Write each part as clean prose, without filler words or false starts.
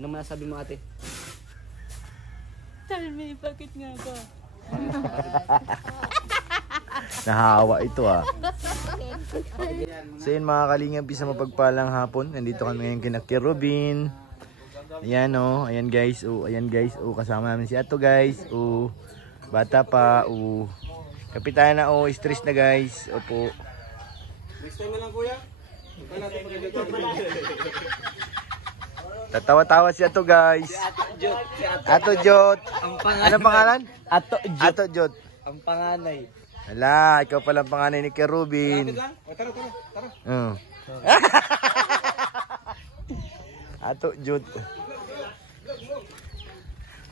Ano masasabi mo ate? Tell me, bakit nga ba? Nahawa ito ah. So yun mga kalingap, isa mapagpalang hapon. Nandito kami ngayon kina Kuya Robin. Ayan o, ayan guys, ayan guys, kasama namin si Ato guys, bata pa, Kapitana stress na guys, opo. Next time na lang kuya. Tatawa-tawa si Ato guys. Ato Jot. Anong pangalan? Ato Jot. Ang panganay. Hala, ikaw pala ang panganay ni Kuya Robin. Tara. Ato Jot.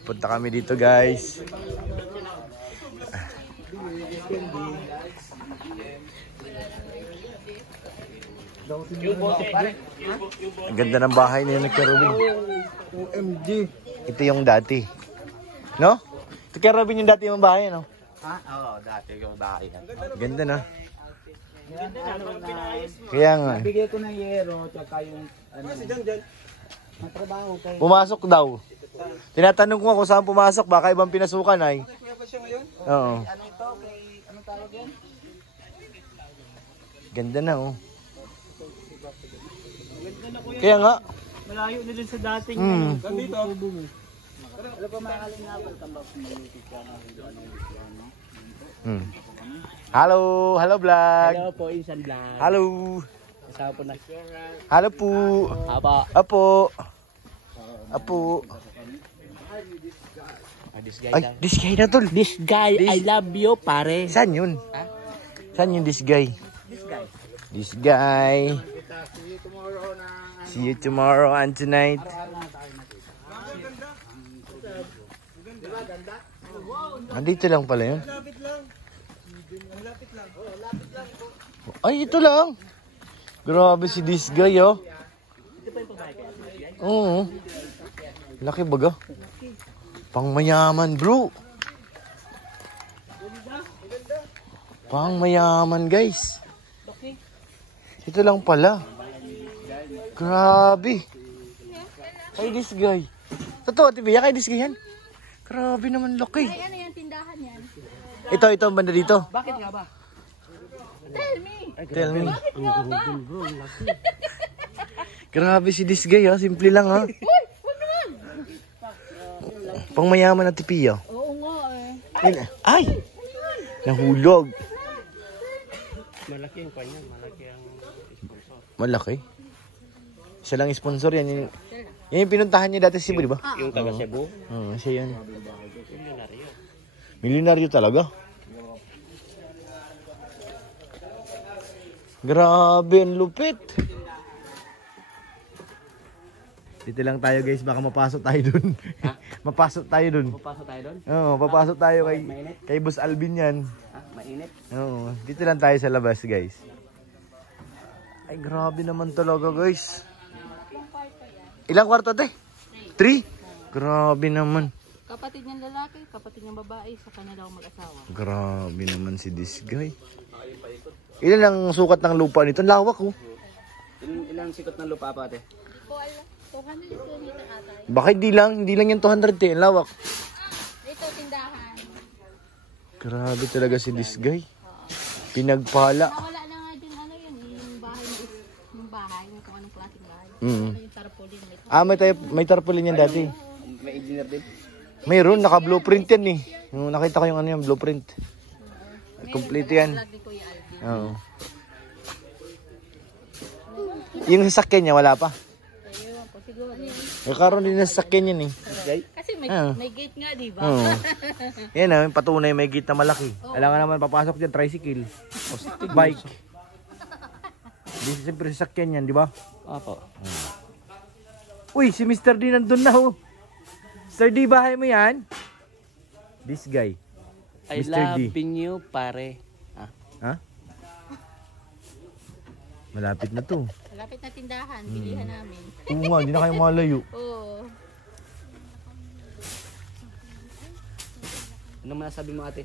Punta kami dito guys. Ang ganda ng bahay niya ni Kuya Robin. OMG. Ito yung dati. No? Ito Kuya Robin yung dati yung bahay, no? Oo, dati yung bahay. Ganda na. Kaya nga. Bigay ko ng yero, tsaka yung Diyan. matrabaho kayo. Pumasok daw. Tinatanong ko nga kung saan pumasok, baka ibang pinasukan ay. Kuya pa siya ngayon. Oo. Ano ito? Anong tawag yan? Ganda na oh. Kaya nga. Malayo na dun sa dating Dito. Ano pa mga kalingapal? Tambak sa mga YouTube channel. Hello vlog. Hello po, Insan Vlog. Hello. Kasama po na. Hello po. Haba. Apo. This guy Ay, lang. this guy na tol. This guy, I love you, pare. Saan yun? Saan yun this guy? This guy. This guy. See you tomorrow and tonight. Andito lang pala yun. Ay, ito lang. Grabe si this guy, oh. Oo. Laki baga. Pang mayaman, bro. Pang mayaman, guys. Ito lang pala. Grabe. Kay this guy. Totoo, tibiya kay this guy yan. Grabe naman, laki. Ay, ano yan, tindahan yan? Ito ang banda dito. Bakit nga ba? Tell me. Bakit nga ba? Grabe si this guy, ha. Simple lang, ha. Uy, huwag naman. Pang mayaman na tipiya. Oo nga eh. Ay! Nahulog. Malaki yung kanya, malaki ang sponsor. Malaki. Isa lang sponsor yan. Yan yung pinuntahan niya dati si Cebu, di ba? Yung taga Cebu? Oo, siya yun. Milyonaryo. Milyonaryo talaga. Grabe, ang lupit. Dito lang tayo guys, baka mapasok tayo dun. Mapasok tayo dun. Papasok tayo doon? Oo, papasok tayo Mainit? kay Boss Alvin yan. Mainit? Oo, dito lang tayo sa labas guys. Ay, grabe naman talaga guys. Ilang kwarto te? 3? Grabe naman. Kapatid niyang lalaki, kapatid niyang babae, sa kanya daw mag-asawa. Grabe naman si this guy. Ilan ang sukat ng lupa nito? Ang lawak oh. Ilang sikot ng lupa pa ate? Po, alam. 200 kilometer atay. Baka hindi lang yung 200 te. Ang lawak. Ito, tindahan. Grabe talaga si this guy. Pinagpala. Nawala na nga din, ano yun, yung bahay, kung anong klaseng bahay. Mm. Ano yung tarpaulin nito. May tarpaulin yan dati. May engineer din? Mayroon, naka-blueprint yan eh. Yung nakita ko yung ano yung blueprint. Complete yan. Vlog ni Kuya Alvin. Oo. Yung sasakyan niya, wala pa. Ayun po, siguro. Nagkaroon din ng sasakyan yan eh. Kasi may gate nga, di ba? Oo. Yan ah, yung patunay may gate na malaki. Alam nga naman, papasok dyan, tricycle. O bike. Di siyempre sasakyan yan, di ba? Opo. Uy, si Mr. D nandun na oh. Mr. D, bahay mo yan? This guy. I Mr. D. love you, pare. Ha? Malapit na to. Malapit na tindahan, bilihan namin. Oo nga, hindi na kayo malayo. Oo. Ano masasabi mo ate?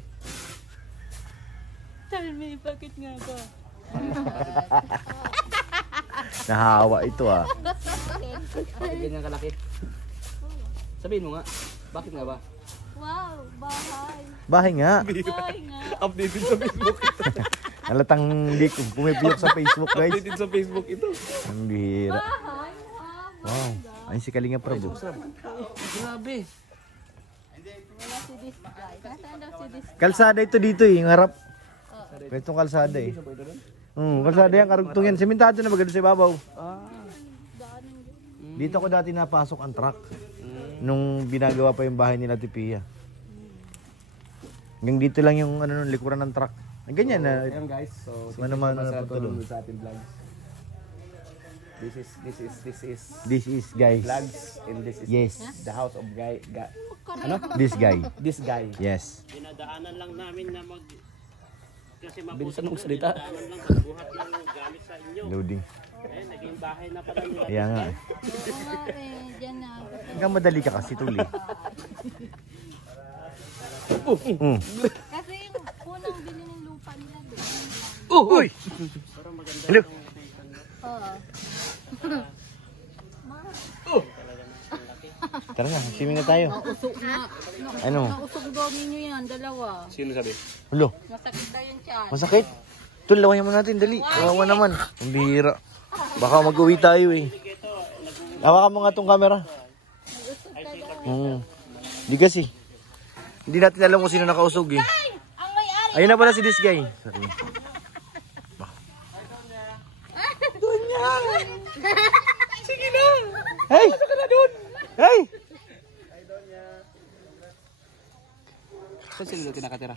Tell me, bakit nga ba? Nahawa ito ah. Bakit ganyan kalaki? Sabihin mo nga, bakit nga ba? Wow, bahay. Bahay nga. Bahay nga. Updated sa Facebook ito. Halatang hindi ko pumipiyok sa Facebook, guys. Updated sa Facebook ito. Ang bihira. Bahay. Wow. Ayun si Kalinga Prabo. Grabe. Wala si this guy. Nasaan daw si this? Kalsada ito dito eh, yung harap. Itong kalsada eh. Kalsada yan, karugtong yan. Sementado na bagado sa ibabaw. Dito ko dati napasok ang truck. Nung binagawa pa yung bahay nila Tipia. Hanggang dito lang yung ano, likuran ng truck. Ganyan na. Ayan guys, so Naman sa na tulong sa ating vlogs. This is guys. Vlogs and this is Yes. the house of Ano? This guy. this guy. Yes. Dinadaanan lang namin na kasi Bilisan mong salita. dinadaanan lang magbuhat ng gamit sa inyo. Loading. Eh, naging bahay na pala nila. Kaya nga. Oo nga eh. Diyan na. Hanggang madali ka kasi tuli. Kasi yung unang bili ng lupa nila doon. Uy! Hello. Oo. Tara na, swimming na tayo. Nausok na. Ano? Nausok daw ninyo yan, dalawa. Sino sabi? Hulo. Masakit daw yung tiyan. Masakit. Tul, lawayan mo natin, dali. Kawawa naman. Ang bihira. Baka mag-uwi tayo eh. Hawakan mo nga tong camera. Di kasi. Hindi natin alam kung sino nakausog eh. Ang may-ari! Ayun na pala si this guy. Sorry. Sige na! Hey! Hey! Saan sila natin nakatira?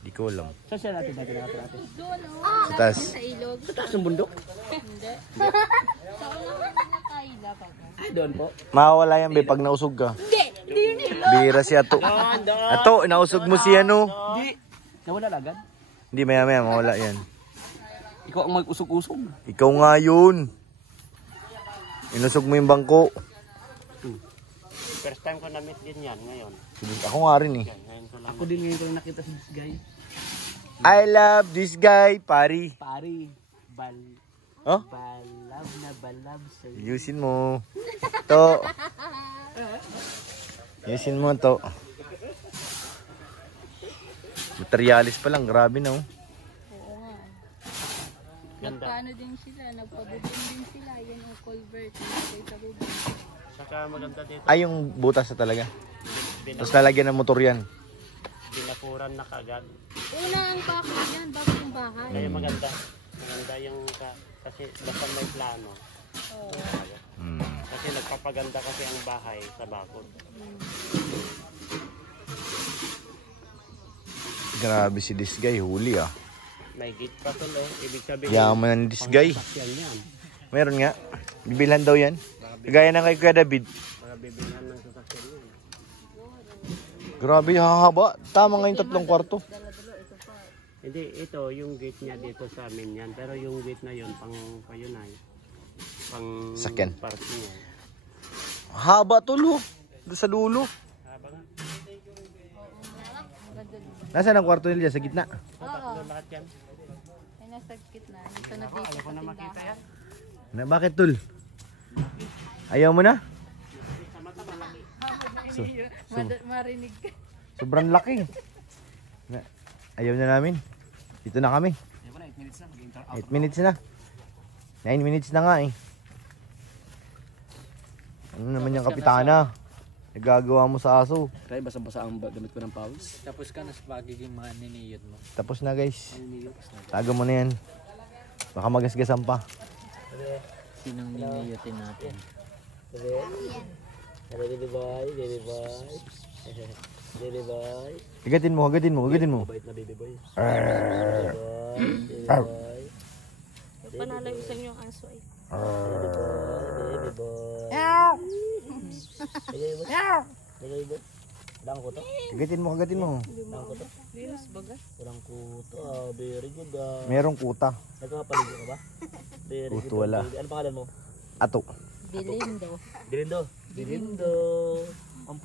Di ko alam. Saan sila natin nakatira? Doon oh. Sa taas. Sa ilog. Sa taas ng bundok? Hindi. Sa unahan na nakaila pa. Ay, doon po. Mawawala yan be pag nausog ka. Hindi! Hindi yun ilog! Bihira si Ato. Ato, nausog mo si ano. Hindi. Nawala agad. Hindi, maya mawala yan. Ikaw ang mag-usog-usog. Ikaw nga yun. Inusog mo yung bangko. First time ko na-meet din yan ngayon. Ako nga rin eh. Ngayon ko lang. Ako din ngayon ko lang nakita si this guy. I love this guy, pari. Pari. Oh? Balab sa'yo. Yusin mo. To. Yusin mo to. Materialis pa lang, grabe na oh. Oo nga. Nagpaano din sila, nagpabubong din sila. Yan yung culvert. Nagpay sa bubong. Saka maganda dito. Ay, yung butas na talaga. Tapos lalagyan ng motor yan. Binapuran na kagad. Una ang bahay yan, bago yung bahay. Kaya maganda. Maganda yung kasi basta may plano. Oo. Kasi nagpapaganda kasi ang bahay sa bakod. Grabe si this guy, huli ah. May gate pa to, no? Ibig sabihin, Yaman ni this guy. sasakyan yan. Meron nga. Bibilhan daw yan. Gaya ng kay Kuya David. Mga bibilhan ng sasakyan yan. Grabe, hahaba. Tama nga yung 3 kwarto. Hindi, ito, yung gate niya dito sa amin yan. Pero yung gate na yun, pang payunay. Pang Sakyan. parking yan. Haba tulo. Doon sa dulo. Haba nga. Nasaan ang kwarto nila? Sa gitna. Oo. Lahat yan. Ay, nasa gitna. Dito na dito sa tindahan. Na, bakit tul? Ayaw mo na? Marinig ka. Sobrang laki. Ayaw na namin. Dito na kami. 8 minutes na. 9 minutes na nga eh. Ano naman yung kapitana? Nagagawa mo sa aso. Kaya basa-basa ang gamit ko ng pawis. Tapos ka na sa pagiging mga niniyot mo. Tapos na guys. Tago mo na yan. Baka magasgasan pa. Sinong niniyotin natin? Dili boy, dili boy. Dili boy. Hagatin mo, hagatin mo, hagatin mo. Bait na baby boy. Panalo yung isang yung aso ay. Baby boy. Baby boy. Dang ko to. Hagatin mo, hagatin mo. Dang ko to. Venus baga. Dang ko to. Very good. Merong kuta. Nagkakapaligo ka ba? Very Puto, good. wala. Ano pangalan mo? Ato. Dilindo. Dilindo. Dilindo. Ang